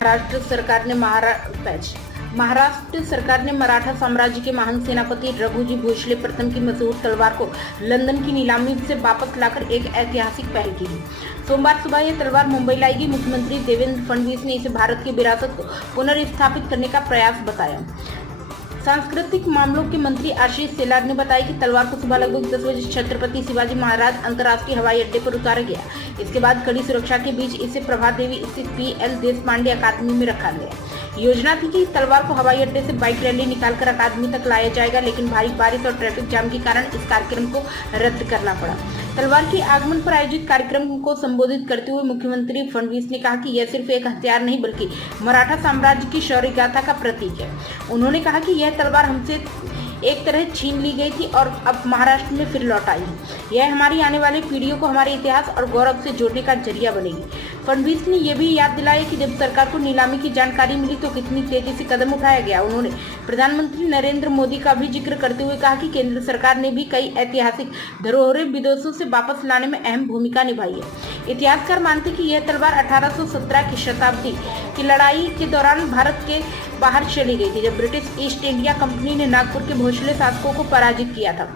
महाराष्ट्र सरकार ने मराठा साम्राज्य के महान सेनापति रघुजी भोसले प्रथम की मशहूर तलवार को लंदन की नीलामी से वापस लाकर एक ऐतिहासिक पहल की है। सोमवार सुबह यह तलवार मुंबई लाएगी। मुख्यमंत्री देवेंद्र फडणवीस ने इसे भारत की विरासत को पुनर्स्थापित करने का प्रयास बताया। सांस्कृतिक मामलों के मंत्री आशीष शेलार ने बताया कि तलवार को सुबह लगभग 10 बजे छत्रपति शिवाजी महाराज अंतर्राष्ट्रीय हवाई अड्डे पर उतारा गया। इसके बाद कड़ी सुरक्षा के बीच इसे प्रभात देवी स्थित पीएल देशपांडे अकादमी में रखा गया। योजना थी कि इस तलवार को हवाई अड्डे से बाइक रैली निकालकर अकादमी तक लाया जाएगा, लेकिन भारी बारिश और ट्रैफिक जाम के कारण इस कार्यक्रम को रद्द करना पड़ा। तलवार के आगमन पर आयोजित कार्यक्रम को संबोधित करते हुए मुख्यमंत्री फडणवीस ने कहा कि यह सिर्फ एक हथियार नहीं बल्कि मराठा साम्राज्य की शौर्य गाथा का प्रतीक है। उन्होंने कहा कि यह तलवार हमसे एक तरह छीन ली गई थी और अब महाराष्ट्र में फिर लौट आई है। यह हमारी आने वाली पीढ़ियों को हमारे इतिहास और गौरव से जोड़ने का जरिया बनेगी। फडणवीस ने यह भी याद दिलाया कि जब सरकार को नीलामी की जानकारी मिली तो कितनी तेजी से कदम उठाया गया। उन्होंने प्रधानमंत्री नरेंद्र मोदी का भी जिक्र करते हुए कहा कि केंद्र सरकार ने भी कई ऐतिहासिक धरोहरें विदेशों से वापस लाने में अहम भूमिका निभाई है। इतिहासकार मानते कि यह तलवार 1817 की शताब्दी की लड़ाई के दौरान भारत के बाहर चली गई थी, जब ब्रिटिश ईस्ट इंडिया कंपनी ने नागपुर के भोसले शासकों को पराजित किया था।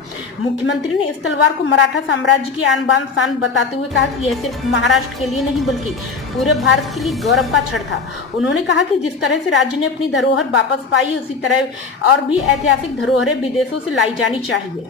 मुख्यमंत्री ने इस तलवार को मराठा साम्राज्य की आन बान शान बताते हुए कहा कि यह सिर्फ महाराष्ट्र के लिए नहीं बल्कि पूरे भारत के लिए गौरव का क्षण था। उन्होंने कहा कि जिस तरह से राज्य ने अपनी धरोहर वापस पाई, उसी तरह और भी ऐतिहासिक धरोहरें विदेशों से लाई जानी चाहिए।